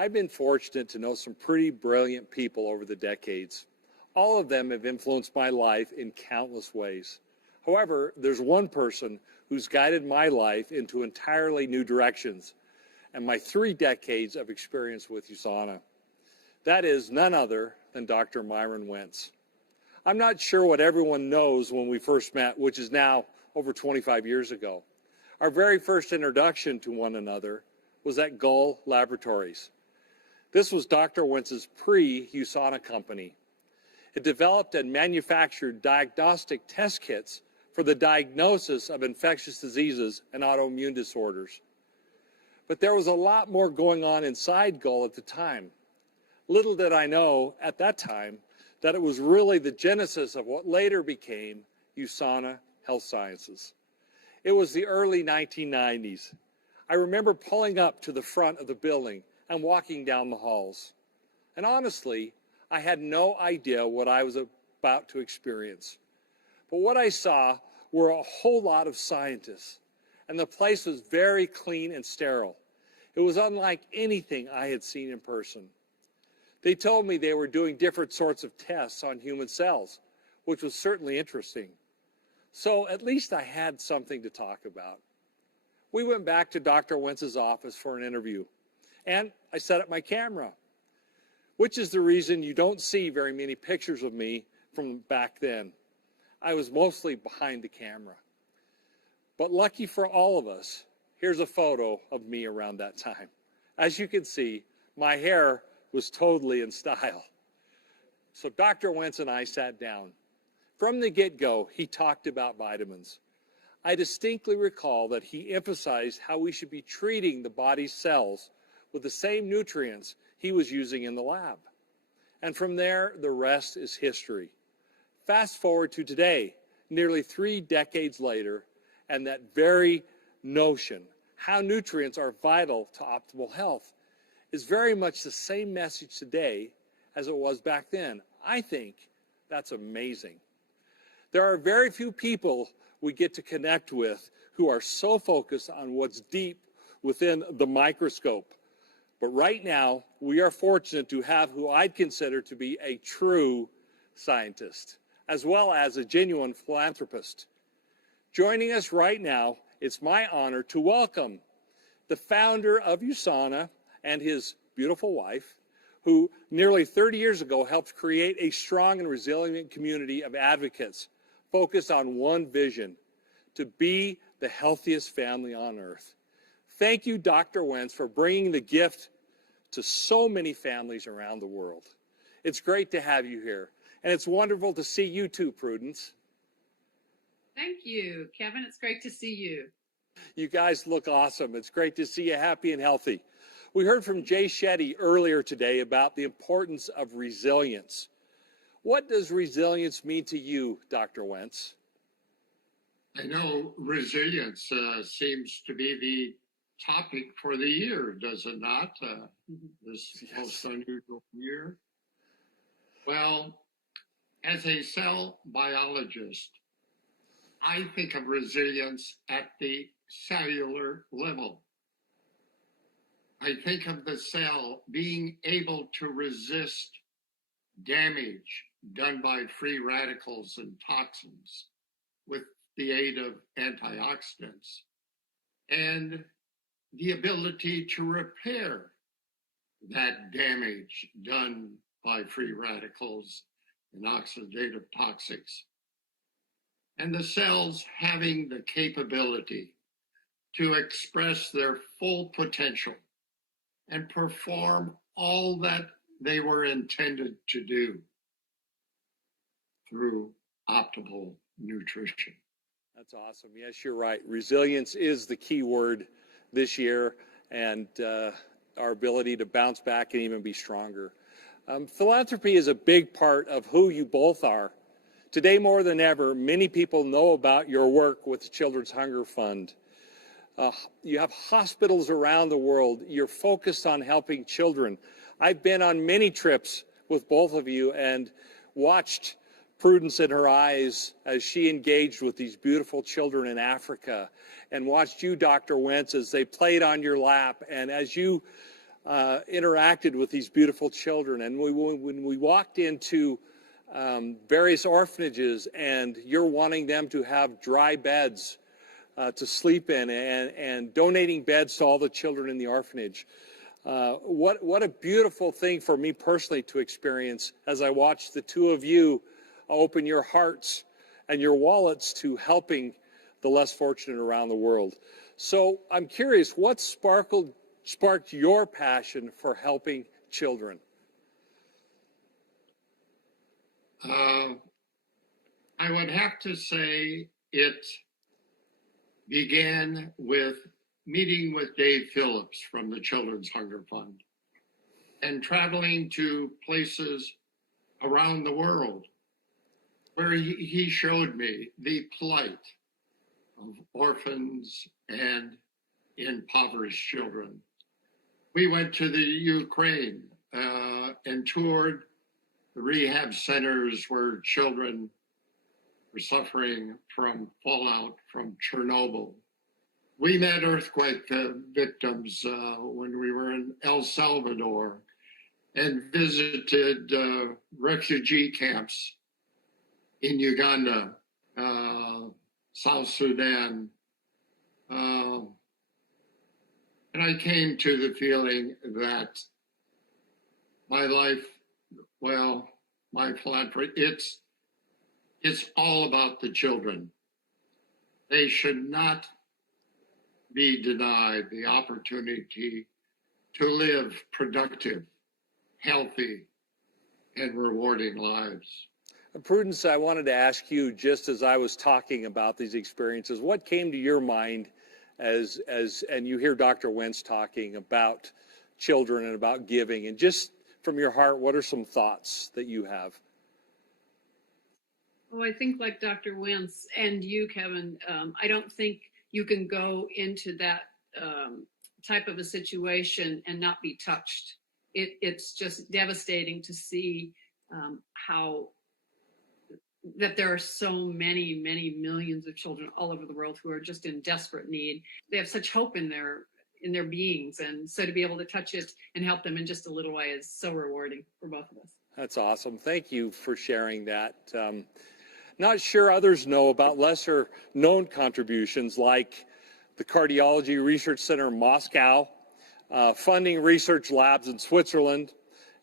I've been fortunate to know some pretty brilliant people over the decades. All of them have influenced my life in countless ways. However, there's one person who's guided my life into entirely new directions and my 3 decades of experience with USANA. That is none other than Dr. Myron Wentz. I'm not sure what everyone knows when we first met, which is now over 25 years ago. Our very first introduction to one another was at Gull Laboratories. This was Dr. Wentz's pre-USANA company. It developed and manufactured diagnostic test kits for the diagnosis of infectious diseases and autoimmune disorders. But there was a lot more going on inside Gull at the time. Little did I know at that time that it was really the genesis of what later became USANA Health Sciences. It was the early 1990s. I remember pulling up to the front of the building and walking down the halls. And honestly, I had no idea what I was about to experience. But what I saw were a whole lot of scientists, and the place was very clean and sterile. It was unlike anything I had seen in person. They told me they were doing different sorts of tests on human cells, which was certainly interesting. So at least I had something to talk about. We went back to Dr. Wentz's office for an interview, and I set up my camera, which is the reason you don't see very many pictures of me from back then. I was mostly behind the camera. But lucky for all of us, here's a photo of me around that time. As you can see, my hair was totally in style. So Dr. Wentz and I sat down. From the get-go, he talked about vitamins. I distinctly recall that he emphasized how we should be treating the body's cells with the same nutrients he was using in the lab. And from there, the rest is history. Fast forward to today, nearly 3 decades later, and that very notion, how nutrients are vital to optimal health, is very much the same message today as it was back then. I think that's amazing. There are very few people we get to connect with who are so focused on what's deep within the microscope. But right now, we are fortunate to have who I'd consider to be a true scientist, as well as a genuine philanthropist. Joining us right now, it's my honor to welcome the founder of USANA and his beautiful wife, who nearly 30 years ago helped create a strong and resilient community of advocates focused on one vision: to be the healthiest family on earth. Thank you, Dr. Wentz, for bringing the gift to so many families around the world. It's great to have you here, and it's wonderful to see you too, Prudence. Thank you, Kevin. It's great to see you. You guys look awesome. It's great to see you happy and healthy. We heard from Jay Shetty earlier today about the importance of resilience. What does resilience mean to you, Dr. Wentz? I know resilience seems to be the topic for the year, does it not? This most unusual year. Well, as a cell biologist, I think of resilience at the cellular level. I think of the cell being able to resist damage done by free radicals and toxins with the aid of antioxidants, and the ability to repair that damage done by free radicals and oxidative toxics. And the cells having the capability to express their full potential and perform all that they were intended to do through optimal nutrition. That's awesome. Yes, you're right. Resilience is the key word this year, and our ability to bounce back and even be stronger. Philanthropy is a big part of who you both are. Today, more than ever, many people know about your work with the Children's Hunger Fund. You have hospitals around the world. You're focused on helping children. I've been on many trips with both of you and watched Prudence in her eyes as she engaged with these beautiful children in Africa, and watched you, Dr. Wentz, as they played on your lap, and as you interacted with these beautiful children. And when we walked into various orphanages and you're wanting them to have dry beds to sleep in and donating beds to all the children in the orphanage. What a beautiful thing for me personally to experience as I watched the two of you open your hearts and your wallets to helping the less fortunate around the world. So I'm curious, what sparked your passion for helping children? I would have to say it began with meeting with Dave Phillips from the Children's Hunger Fund and traveling to places around the world where he showed me the plight of orphans and impoverished children. We went to the Ukraine and toured the rehab centers where children were suffering from fallout from Chernobyl. We met earthquake victims when we were in El Salvador and visited refugee camps in Uganda, South Sudan. And I came to the feeling that my life, well, my philanthropy, it's all about the children. They should not be denied the opportunity to live productive, healthy, and rewarding lives. Prudence, I wanted to ask you, just as I was talking about these experiences, what came to your mind and you hear Dr. Wentz talking about children and about giving, and just from your heart, what are some thoughts that you have? Oh, I think like Dr. Wentz and you, Kevin, I don't think you can go into that type of a situation and not be touched. It's just devastating to see how that there are so many millions of children all over the world who are just in desperate need. They have such hope in their beings, and so to be able to touch it and help them in just a little way is so rewarding for both of us. That's awesome. Thank you for sharing that. Not sure others know about lesser known contributions like the Cardiology Research Center in Moscow, funding research labs in Switzerland,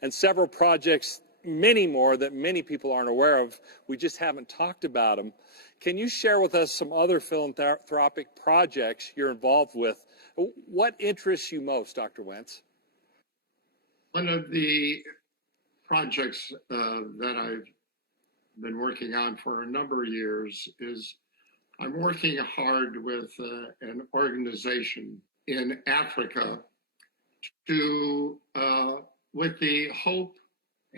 and several projects, many more that many people aren't aware of. We just haven't talked about them. Can you share with us some other philanthropic projects you're involved with? What interests you most, Dr. Wentz? One of the projects that I've been working on for a number of years is I'm working hard with an organization in Africa to, with the hope,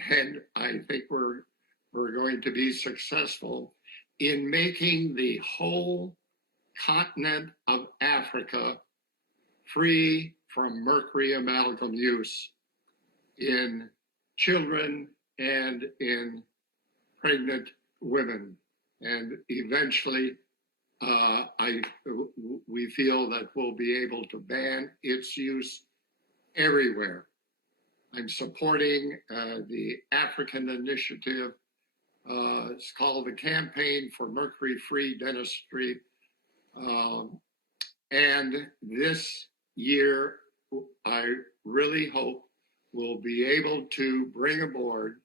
and I think we're going to be successful in making the whole continent of Africa free from mercury amalgam use in children and in pregnant women. And eventually, we feel that we'll be able to ban its use everywhere. I'm supporting the African initiative. It's called the Campaign for Mercury-Free Dentistry. And this year, I really hope we'll be able to bring aboard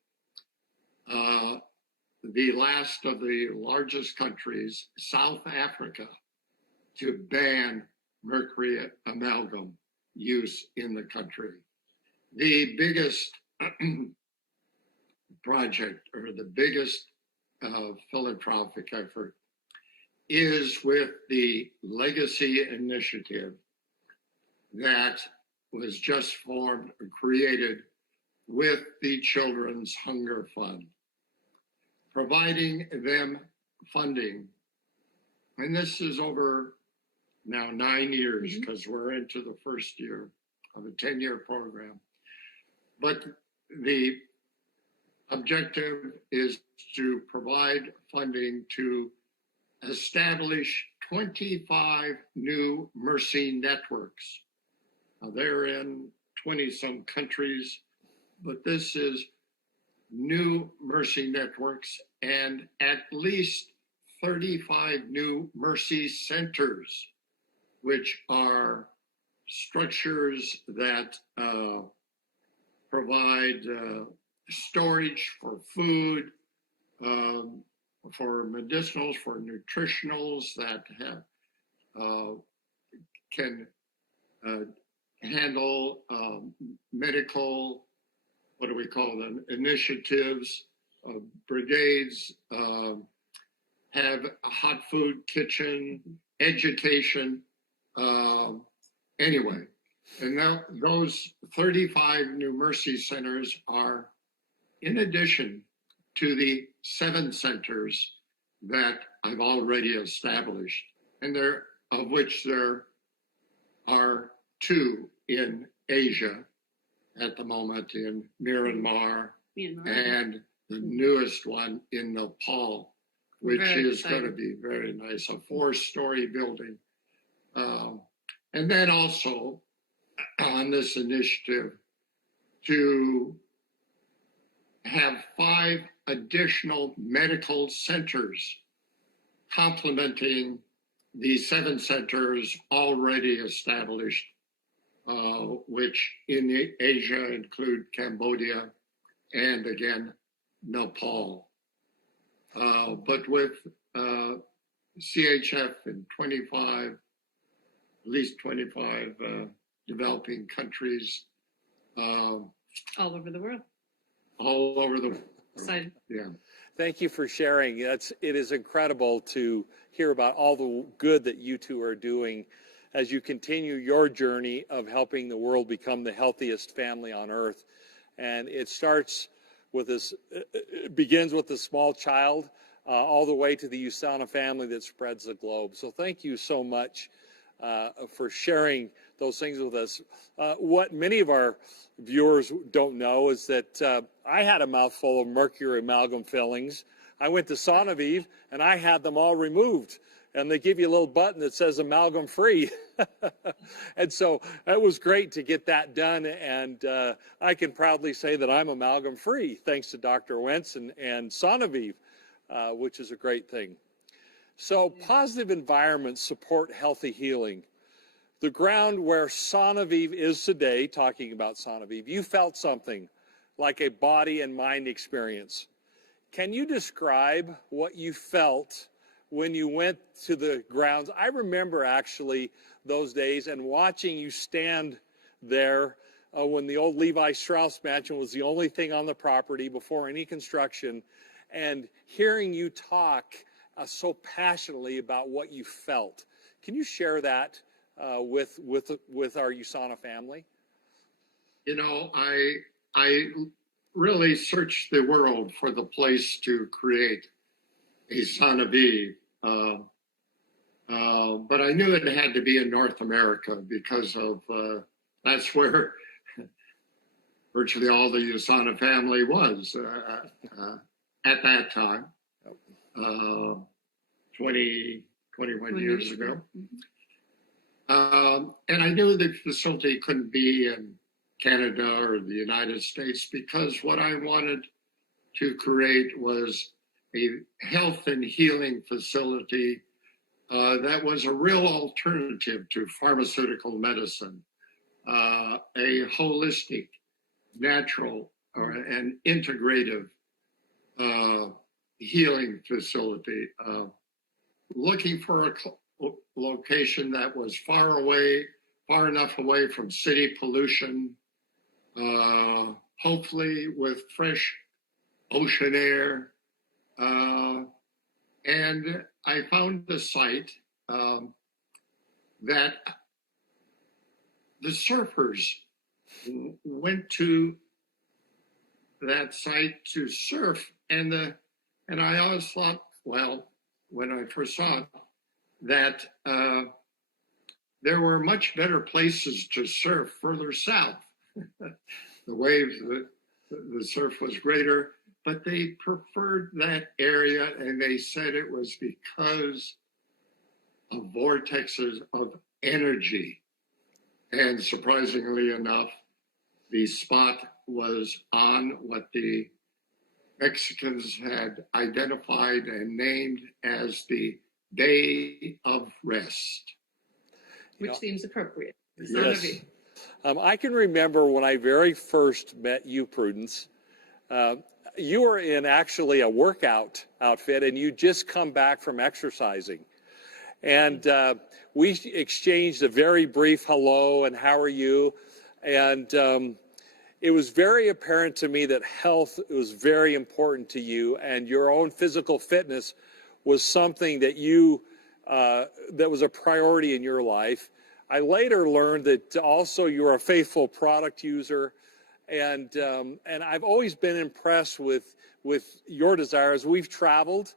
the last of the largest countries, South Africa, to ban mercury amalgam use in the country. The biggest project, or the biggest philanthropic effort, is with the Legacy Initiative that was just formed, created with the Children's Hunger Fund, providing them funding. And this is over now 9 years, because we're into the first year of a 10-year program. But the objective is to provide funding to establish 25 new Mercy networks. Now, they're in 20-some countries, but this is new Mercy networks and at least 35 new Mercy centers, which are structures that provide storage for food, for medicinals, for nutritionals that can handle medical, what do we call them, initiatives, brigades, have a hot food kitchen, education, anyway. And now those 35 new Mercy centers are in addition to the 7 centers that I've already established, and of which there are 2 in Asia at the moment, in Myanmar, and the newest one in Nepal, which is going to be very nice, a 4-story building. And then also on this initiative to have 5 additional medical centers complementing the 7 centers already established, which in Asia include Cambodia and again, Nepal. But with CHF in 25, at least 25 developing countries. All over the world. All over the world. Excited. Yeah. Thank you for sharing. It is incredible to hear about all the good that you two are doing as you continue your journey of helping the world become the healthiest family on earth. And it starts with this, it begins with a small child, all the way to the USANA family that spreads the globe. So thank you so much for sharing those things with us. What many of our viewers don't know is that I had a mouthful of mercury amalgam fillings. I went to Sonavive and I had them all removed. And they give you a little button that says amalgam free. And so it was great to get that done. And I can proudly say that I'm amalgam free, thanks to Dr. Wentz and Sonavive, which is a great thing. So positive environments support healthy healing. The ground where Sonavive is today, talking about Sonavive, you felt something like a body and mind experience. Can you describe what you felt when you went to the grounds? I remember actually those days and watching you stand there when the old Levi Strauss mansion was the only thing on the property before any construction, and hearing you talk so passionately about what you felt. Can you share that with our USANA family? You know, I really searched the world for the place to create a Sonavive, but I knew it had to be in North America because of that's where virtually all the USANA family was at that time, 21 years ago. And I knew the facility couldn't be in Canada or the United States because what I wanted to create was a health and healing facility that was a real alternative to pharmaceutical medicine, a holistic, natural, and integrative healing facility. Looking for a location that was far enough away from city pollution, hopefully with fresh ocean air. And I found a site that the surfers went to that site to surf. And I always thought, well, when I first saw it, that there were much better places to surf further south. The waves, the surf was greater, but they preferred that area, and they said it was because of vortexes of energy. And surprisingly enough, the spot was on what the Mexicans had identified and named as the Day of Rest. Which seems appropriate. Yes. I can remember when I very first met you, Prudence. You were in actually a workout outfit, and you just come back from exercising. And we exchanged a very brief hello and how are you? And it was very apparent to me that health was very important to you, and your own physical fitness was something that you that was a priority in your life. I later learned that also you're a faithful product user, and I've always been impressed with your desires. We've traveled.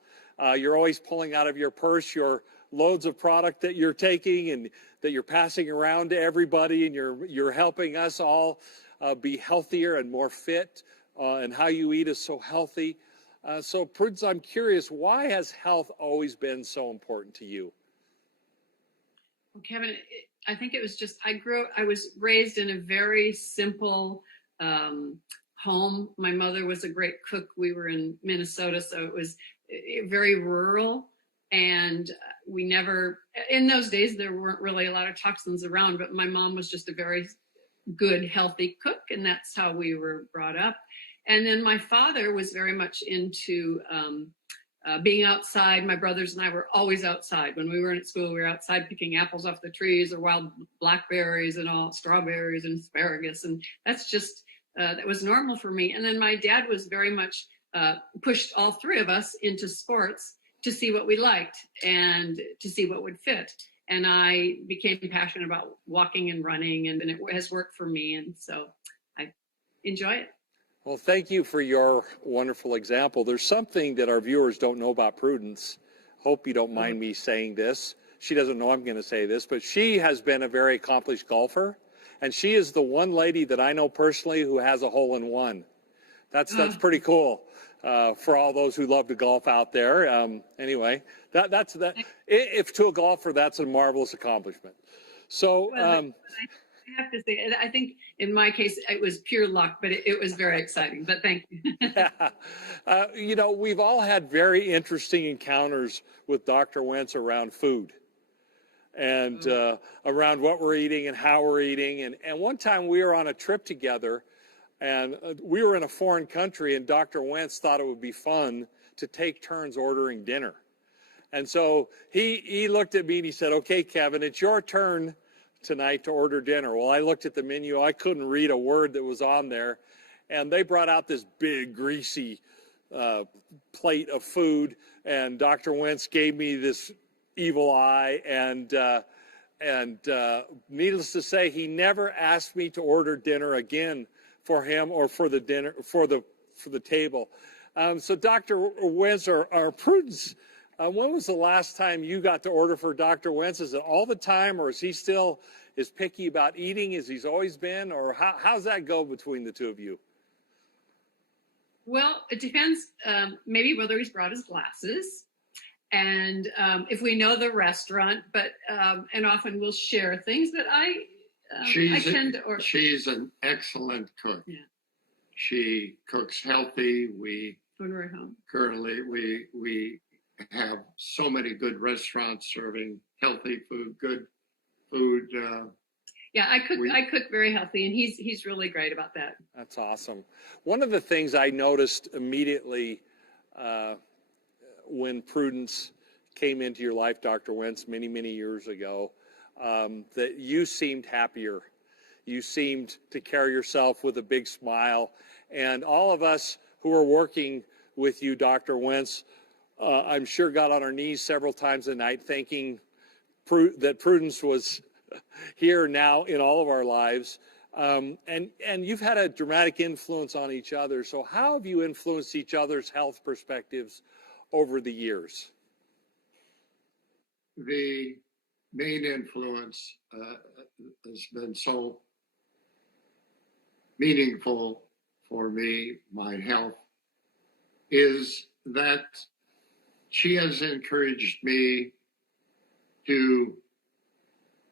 You're always pulling out of your purse your loads of product that you're taking and that you're passing around to everybody, and you're helping us all be healthier and more fit, and how you eat is so healthy. So Prudence, I'm curious, why has health always been so important to you? Well, Kevin, I think it was just, I was raised in a very simple home. My mother was a great cook. We were in Minnesota, so it was very rural. And we never, in those days, there weren't really a lot of toxins around, but my mom was just a very good, healthy cook, and that's how we were brought up. And then my father was very much into being outside. My brothers and I were always outside. When we were in school, we were outside picking apples off the trees, or wild blackberries and all, strawberries and asparagus. And that's just, that was normal for me. And then my dad was very much pushed all three of us into sports to see what we liked and to see what would fit. And I became passionate about walking and running, and it has worked for me. And so I enjoy it. Well, thank you for your wonderful example. There's something that our viewers don't know about Prudence. Hope you don't mind me saying this. She doesn't know I'm going to say this, but she has been a very accomplished golfer, and she is the one lady that I know personally who has a hole-in-one. That's pretty cool for all those who love to golf out there. Anyway, that's that. If to a golfer, that's a marvelous accomplishment. So. I have to say, I think in my case, it was pure luck, but it was very exciting. But thank you. Yeah. You know, we've all had very interesting encounters with Dr. Wentz around food and around what we're eating and how we're eating. And one time we were on a trip together, and we were in a foreign country, and Dr. Wentz thought it would be fun to take turns ordering dinner. And so he looked at me and he said, "Okay, Kevin, it's your turn tonight to order dinner." Well, I looked at the menu. I couldn't read a word that was on there. And they brought out this big, greasy plate of food. And Dr. Wentz gave me this evil eye. And needless to say, he never asked me to order dinner again for him or for the dinner, for the table. So Dr. Wentz or Prudence, when was the last time you got to order for Dr. Wentz? Is it all the time, or is he still as picky about eating as he's always been? Or how's that go between the two of you? Well, it depends. Maybe whether he's brought his glasses, and if we know the restaurant. But and often we'll share things. But I tend to order. She's an excellent cook. Yeah. She cooks healthy. When we're at home. Currently we have so many good restaurants serving healthy food, good food. Yeah, I cook very healthy, and he's really great about that. That's awesome. One of the things I noticed immediately when Prudence came into your life, Dr. Wentz, many, many years ago, that you seemed happier. You seemed to carry yourself with a big smile. And all of us who are working with you, Dr. Wentz, I'm sure got on our knees several times a night thanking that Prudence was here now in all of our lives. And you've had a dramatic influence on each other. So how have you influenced each other's health perspectives over the years? The main influence has been so meaningful for me, my health, is that she has encouraged me to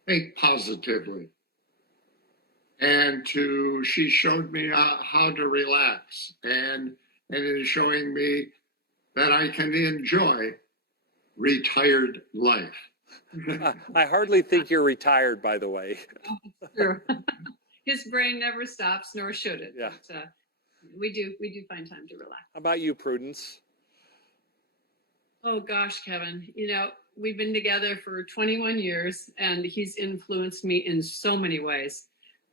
think positively and she showed me how to relax, and is showing me that I can enjoy retired life. I hardly think you're retired, by the way. True. His brain never stops, nor should it. Yeah. But, we do find time to relax. How about you, Prudence? Oh gosh, Kevin, we've been together for 21 years and he's influenced me in so many ways.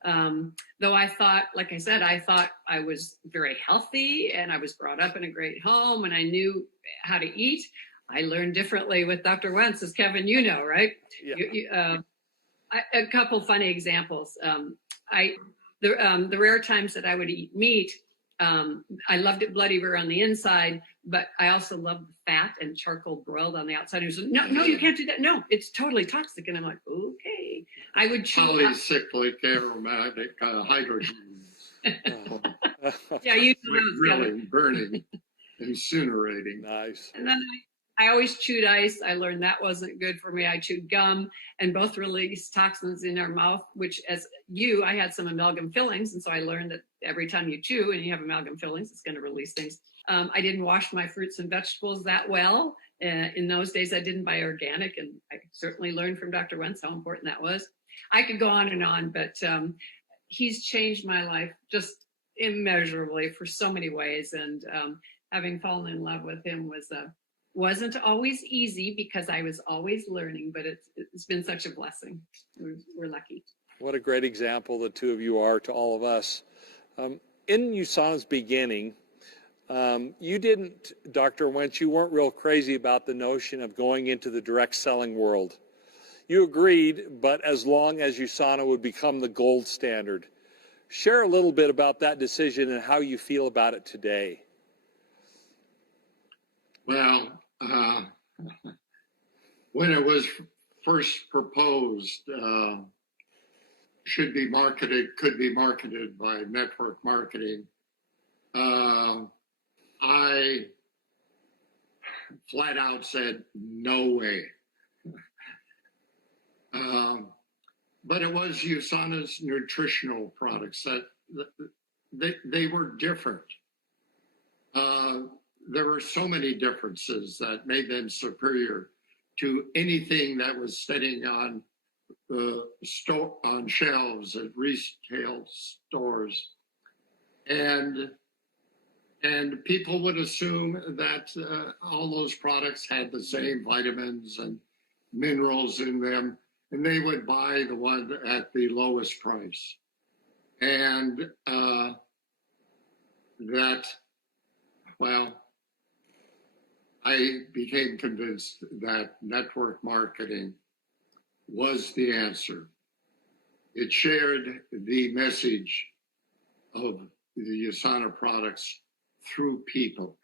Though I thought, like I said, I thought I was very healthy and I was brought up in a great home and I knew how to eat. I learned differently with Dr. Wentz, as Kevin, right? Yeah. A couple funny examples. The rare times that I would eat meat, I loved it bloody rare on the inside, but I also loved the fat and charcoal broiled on the outside. He said, no, you can't do that. No, it's totally toxic. And I'm like, okay. I would chew polycyclic aromatic hydrogens. Yeah, you grilling, burning, incinerating. Nice. And then I always chewed ice. I learned that wasn't good for me. I chewed gum, and both release toxins in our mouth, which I had some amalgam fillings. And so I learned that every time you chew and you have amalgam fillings, it's going to release things. I didn't wash my fruits and vegetables that well. In those days, I didn't buy organic, and I certainly learned from Dr. Wentz how important that was. I could go on, but he's changed my life just immeasurably for so many ways. And having fallen in love with him wasn't always easy because I was always learning, but it's been such a blessing. We're lucky. What a great example the two of you are to all of us. In USANA's beginning, you didn't, Dr. Wentz, you weren't real crazy about the notion of going into the direct selling world. You agreed, but as long as USANA would become the gold standard. Share a little bit about that decision and how you feel about it today. Well, when it was first proposed, could be marketed by network marketing, I flat out said, no way. But it was USANA's nutritional products that they were different. There were so many differences that made them superior to anything that was sitting on shelves at retail stores, and people would assume that all those products had the same vitamins and minerals in them, and they would buy the one at the lowest price, and I became convinced that network marketing was the answer. It shared the message of the USANA products through people.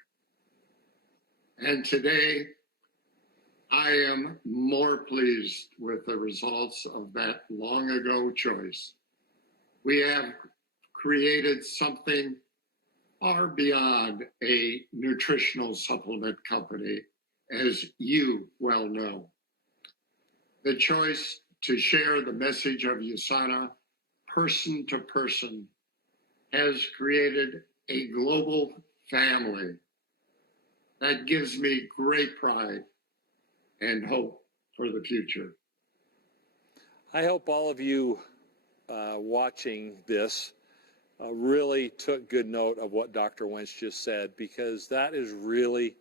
And today, I am more pleased with the results of that long ago choice. We have created something far beyond a nutritional supplement company, as you well know. The choice to share the message of USANA person to person has created a global family that gives me great pride and hope for the future. I hope all of you watching this really took good note of what Dr. Wentz just said, because that is really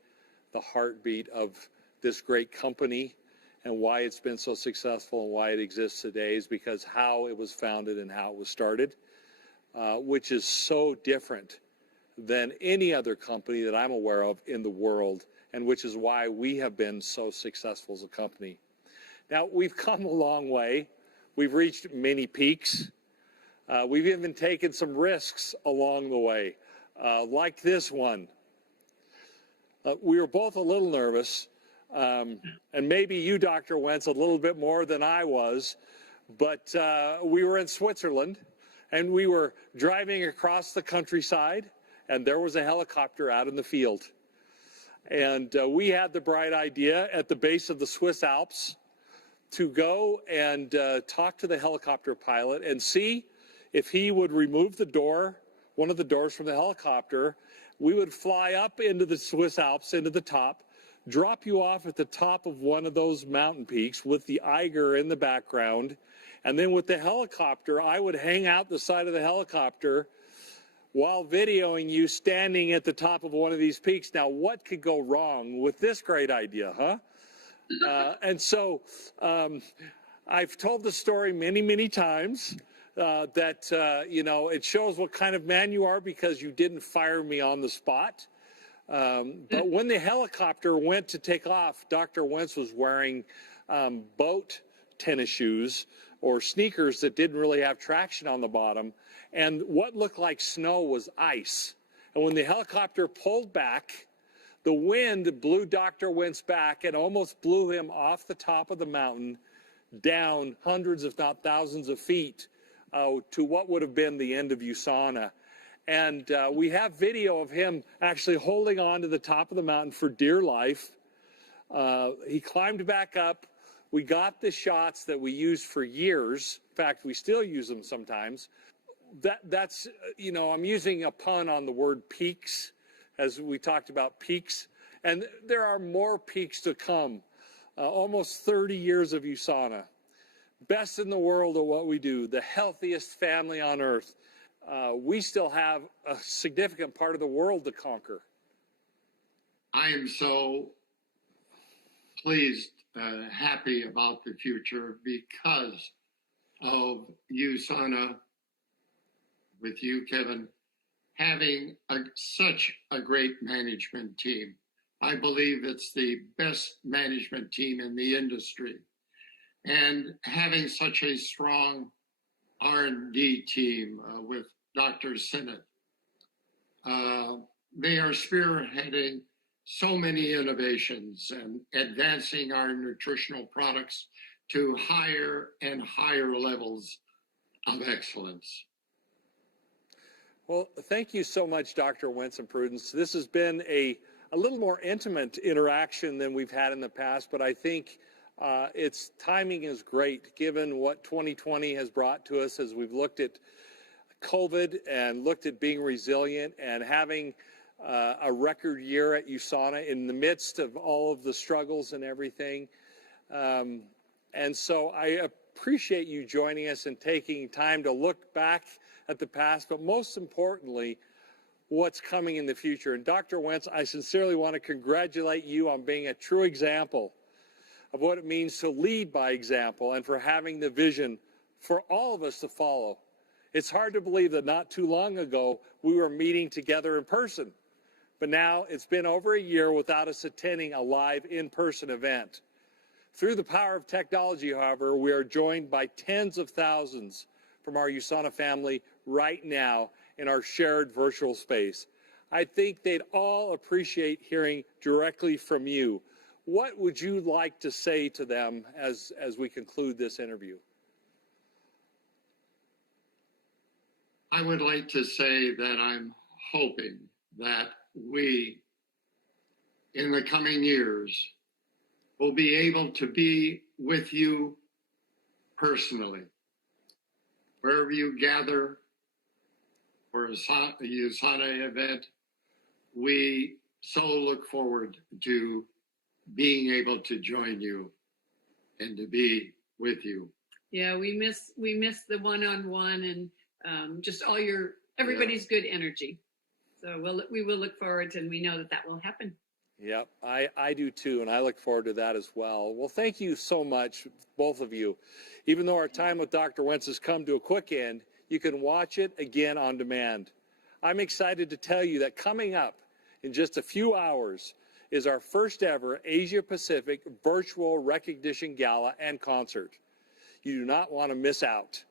the heartbeat of this great company, and why it's been so successful and why it exists today is because how it was founded and how it was started, which is so different than any other company that I'm aware of in the world, and which is why we have been so successful as a company. Now, we've come a long way. We've reached many peaks. We've even taken some risks along the way, like this one. We were both a little nervous, and maybe you, Dr. Wentz, a little bit more than I was, but we were in Switzerland, and we were driving across the countryside, and there was a helicopter out in the field. And we had the bright idea at the base of the Swiss Alps to go and talk to the helicopter pilot and see if he would remove the door, one of the doors from the helicopter, we would fly up into the Swiss Alps, into the top, drop you off at the top of one of those mountain peaks with the Eiger in the background. And then with the helicopter, I would hang out the side of the helicopter while videoing you standing at the top of one of these peaks. Now, what could go wrong with this great idea, huh? And so I've told the story many, many times that, you know, it shows what kind of man you are because you didn't fire me on the spot. But when the helicopter went to take off, Dr. Wentz was wearing boat tennis shoes or sneakers that didn't really have traction on the bottom. And what looked like snow was ice. And when the helicopter pulled back, the wind blew Dr. Wentz back and almost blew him off the top of the mountain down hundreds, if not thousands of feet to what would have been the end of USANA. And we have video of him actually holding on to the top of the mountain for dear life. He climbed back up. We got the shots that we used for years. In fact, we still use them sometimes. That's, you know, I'm using a pun on the word peaks, as we talked about peaks. And there are more peaks to come. Almost 30 years of USANA. Best in the world at what we do. The healthiest family on earth. We still have a significant part of the world to conquer. I am so pleased, happy about the future because of USANA, with you, Kevin, having such a great management team. I believe it's the best management team in the industry. And having such a strong R&D team with Dr. Sinnott. They are spearheading so many innovations and advancing our nutritional products to higher and higher levels of excellence. Well, thank you so much, Dr. Wentz and Prudence. This has been a little more intimate interaction than we've had in the past, but I think its timing is great given what 2020 has brought to us as we've looked at COVID and looked at being resilient and having a record year at USANA in the midst of all of the struggles and everything. And so I appreciate you joining us and taking time to look back at the past, but most importantly, what's coming in the future. And Dr. Wentz, I sincerely want to congratulate you on being a true example of what it means to lead by example and for having the vision for all of us to follow. It's hard to believe that not too long ago we were meeting together in person, but now it's been over a year without us attending a live in-person event. Through the power of technology, however, we are joined by tens of thousands from our USANA family right now in our shared virtual space. I think they'd all appreciate hearing directly from you. What would you like to say to them as we conclude this interview? I would like to say that I'm hoping that we, in the coming years, will be able to be with you personally. Wherever you gather for a USANA event, we so look forward to being able to join you and to be with you. Yeah, we miss the one-on-one and just all everybody's good energy. So we will look forward to, and we know that will happen. Yep, I do too, and I look forward to that as well. Well, thank you so much, both of you. Even though our time with Dr. Wentz has come to a quick end, you can watch it again on demand. I'm excited to tell you that coming up in just a few hours is our first ever Asia Pacific Virtual Recognition Gala and Concert. You do not want to miss out.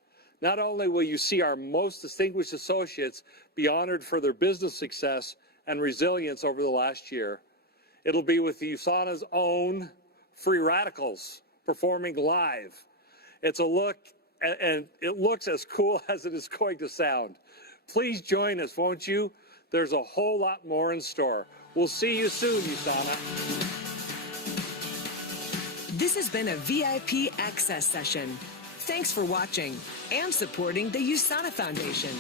Not only will you see our most distinguished associates be honored for their business success and resilience over the last year, it'll be with the USANA's own Free Radicals performing live. It's a look, and it looks as cool as it is going to sound. Please join us, won't you? There's a whole lot more in store. We'll see you soon, USANA. This has been a VIP access session. Thanks for watching and supporting the USANA Foundation.